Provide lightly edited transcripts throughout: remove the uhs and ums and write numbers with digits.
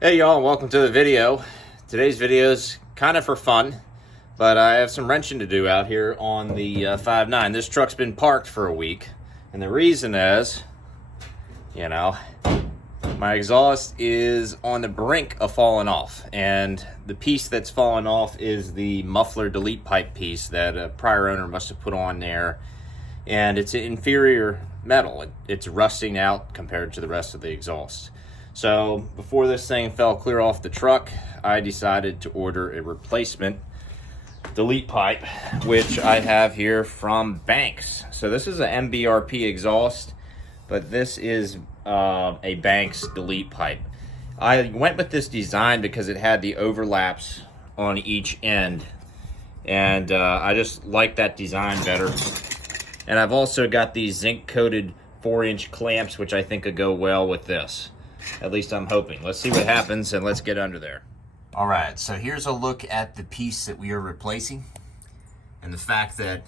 Hey y'all, and welcome to the video. Today's video is kind of for fun, but I have some wrenching to do out here on the 5.9. This truck's been parked for a week, and the reason is, my exhaust is on the brink of falling off, and the piece that's fallen off is the muffler delete pipe piece that a prior owner must have put on there, and it's an inferior metal. It's rusting out compared to the rest of the exhaust. So before this thing fell clear off the truck, I decided to order a replacement delete pipe, which I have here from Banks. So this is an MBRP exhaust, but this is a Banks delete pipe. I went with this design because it had the overlaps on each end, and I just like that design better. And I've also got these zinc coated 4-inch clamps, which I think could go well with this. At least I'm hoping. Let's see what happens, and let's get under there. All right, so here's a look at the piece that we are replacing, and the fact that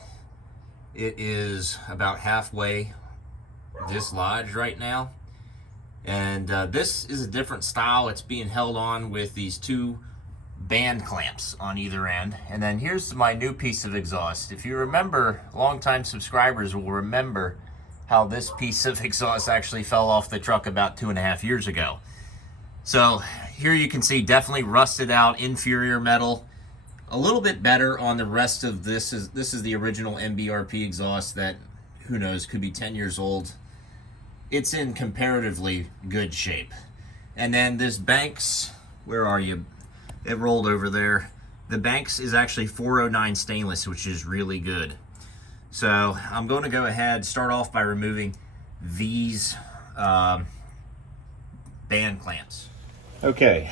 it is about halfway dislodged right now. And this is a different style. It's being held on with these two band clamps on either end. And then here's my new piece of exhaust. If you remember, longtime subscribers will remember how this piece of exhaust actually fell off the truck about 2.5 years ago. So here you can see definitely rusted out, inferior metal. A little bit better on the rest of this. This is the original MBRP exhaust that, who knows, could be 10 years old. It's in comparatively good shape. And then this Banks, where are you? It rolled over there. The Banks is actually 409 stainless, which is really good. So I'm going to go ahead, start off by removing these band clamps. Okay,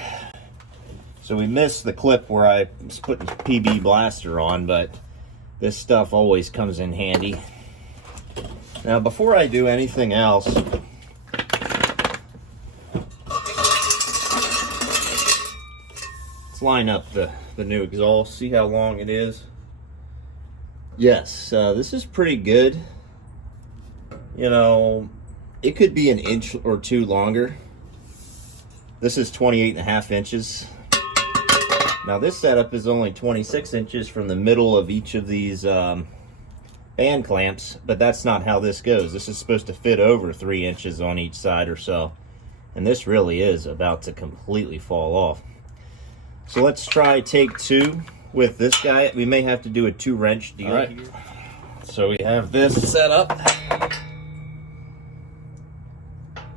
so we missed the clip where I was putting PB blaster on, but this stuff always comes in handy. Now before I do anything else, let's line up the new exhaust, see how long it is. Yes, this is pretty good. You know, it could be an inch or two longer. This is 28.5 inches. Now this setup is only 26 inches from the middle of each of these band clamps, but that's not how this goes. This is supposed to fit over 3 inches on each side or so. And this really is about to completely fall off. So let's try take two. With this guy, we may have to do a 2-wrench deal. All right. So we have this set up.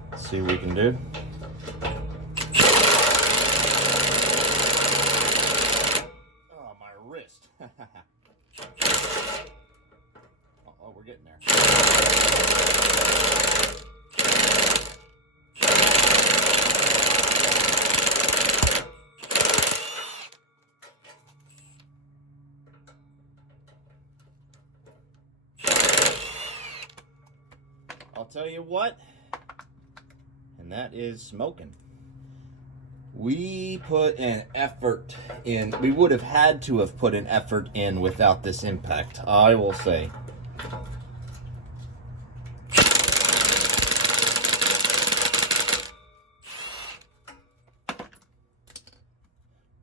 Let's see what we can do. Oh, my wrist. Oh, we're getting there. I'll tell you what, and that is smoking. We put an effort in. We would have had to have put an effort in without this impact, I will say.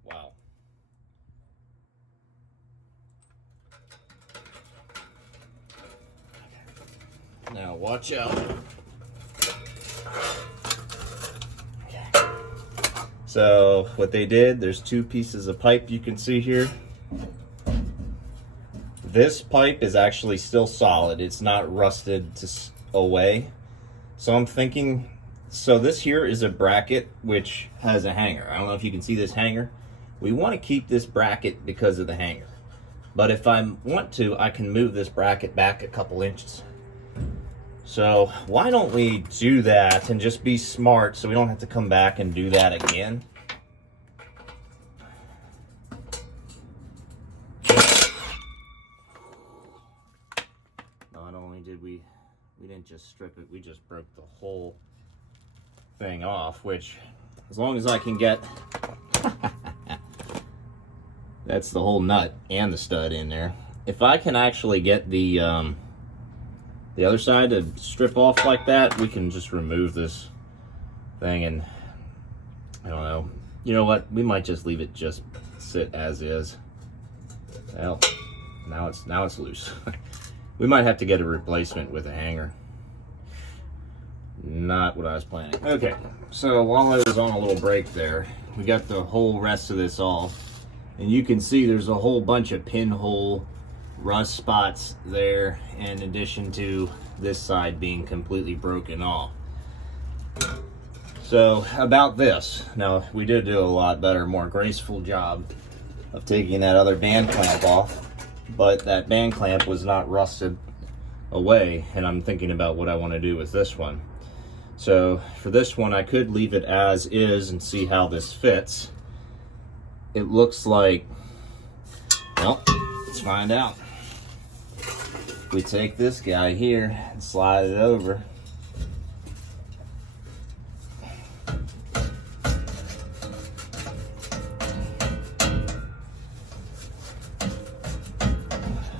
Wow. Now watch out. Okay. So what they did, there's two pieces of pipe you can see here. This pipe is actually still solid. It's not rusted away. So I'm thinking, so this here is a bracket which has a hanger. I don't know if you can see this hanger. We want to keep this bracket because of the hanger. But if I want to, I can move this bracket back a couple inches. So why don't we do that and just be smart so we don't have to come back and do that again. Not only did we didn't just strip it, we just broke the whole thing off, which as long as I can get that's the whole nut and the stud in there. If I can actually get the other side to strip off like that, we can just remove this thing and I don't know. You know what? We might just leave it just sit as is. Well, now it's loose. We might have to get a replacement with a hanger. Not what I was planning. Okay, so while I was on a little break there, we got the whole rest of this off. And you can see there's a whole bunch of pinhole rust spots there, in addition to this side being completely broken off. So about this, now we did do a lot better, more graceful job of taking that other band clamp off, but that band clamp was not rusted away, and I'm thinking about what I want to do with this one. So for this one, I could leave it as is and see how this fits. It looks like, well, let's find out. We take this guy here and slide it over.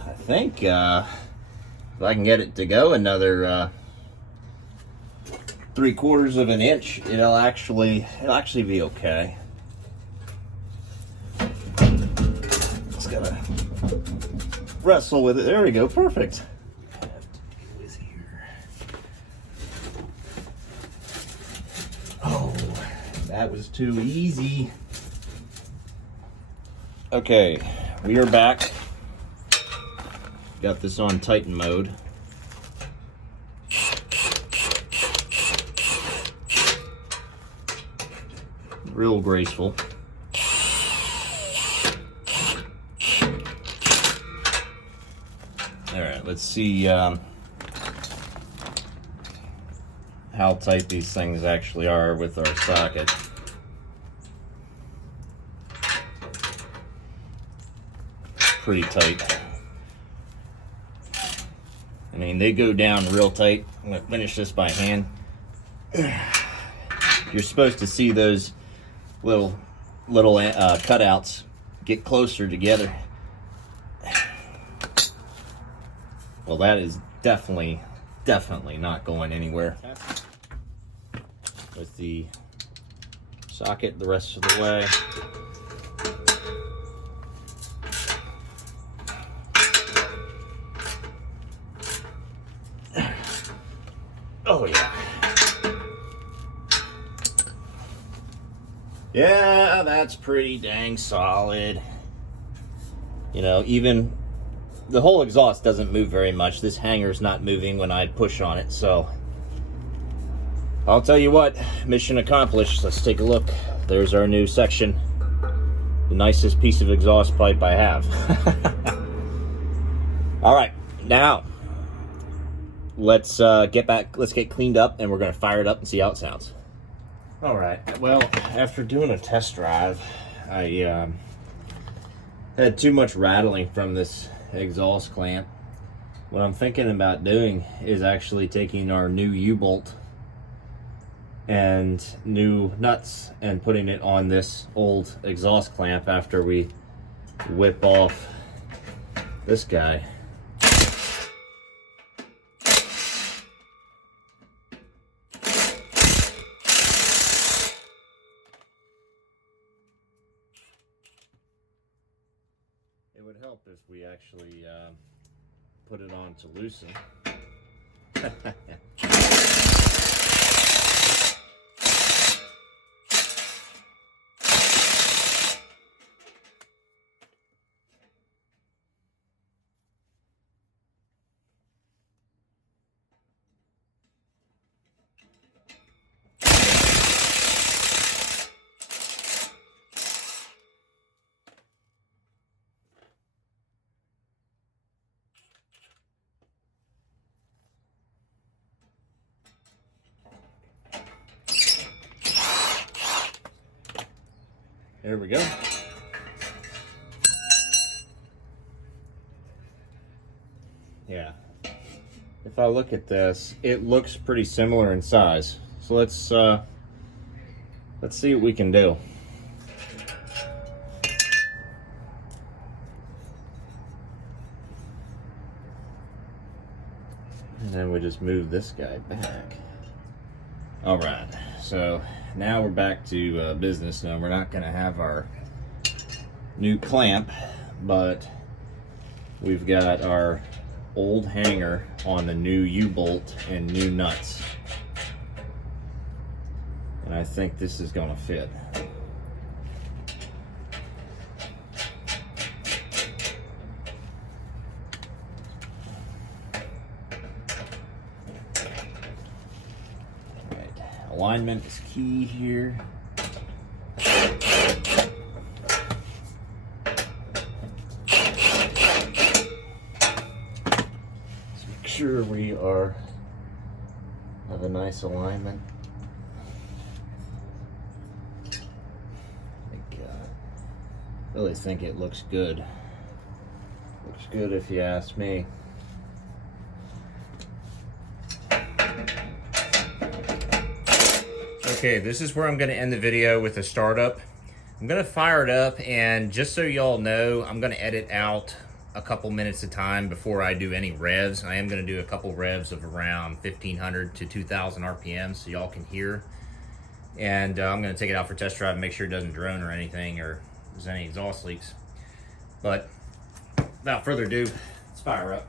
I think if I can get it to go another 3/4 of an inch, it'll actually be okay. Just gotta wrestle with it. There we go, perfect. Oh, that was too easy. Okay, we are back. Got this on Titan mode. Real graceful. All right, let's see how tight these things actually are with our socket. Pretty tight. I mean, they go down real tight. I'm gonna finish this by hand. You're supposed to see those little cutouts get closer together. Well, that is definitely not going anywhere. With the socket the rest of the way. Oh yeah. Yeah, that's pretty dang solid. You know, even the whole exhaust doesn't move very much. This hanger's not moving when I push on it, so I'll tell you what, mission accomplished. Let's take a look. There's our new section. The nicest piece of exhaust pipe I have. All right, now let's get cleaned up, and we're gonna fire it up and see how it sounds. All right, well, after doing a test drive, I had too much rattling from this exhaust clamp. What I'm thinking about doing is actually taking our new U-bolt and new nuts and putting it on this old exhaust clamp after we whip off this guy. It would help if we actually put it on to loosen. There we go. Yeah. If I look at this, it looks pretty similar in size. So let's see what we can do. And then we just move this guy back. All right. So now we're back to business. Now we're not going to have our new clamp, but we've got our old hanger on the new U-bolt and new nuts. And I think this is going to fit. Alignment is key here. Let's make sure we have a nice alignment. I really think it looks good. Looks good if you ask me. Okay, this is where I'm going to end the video with a startup. I'm going to fire it up, and just so y'all know, I'm going to edit out a couple minutes of time before I do any revs. I am going to do a couple revs of around 1500 to 2000 RPM so y'all can hear. And I'm going to take it out for test drive and make sure it doesn't drone or anything, or there's any exhaust leaks. But without further ado, let's fire up.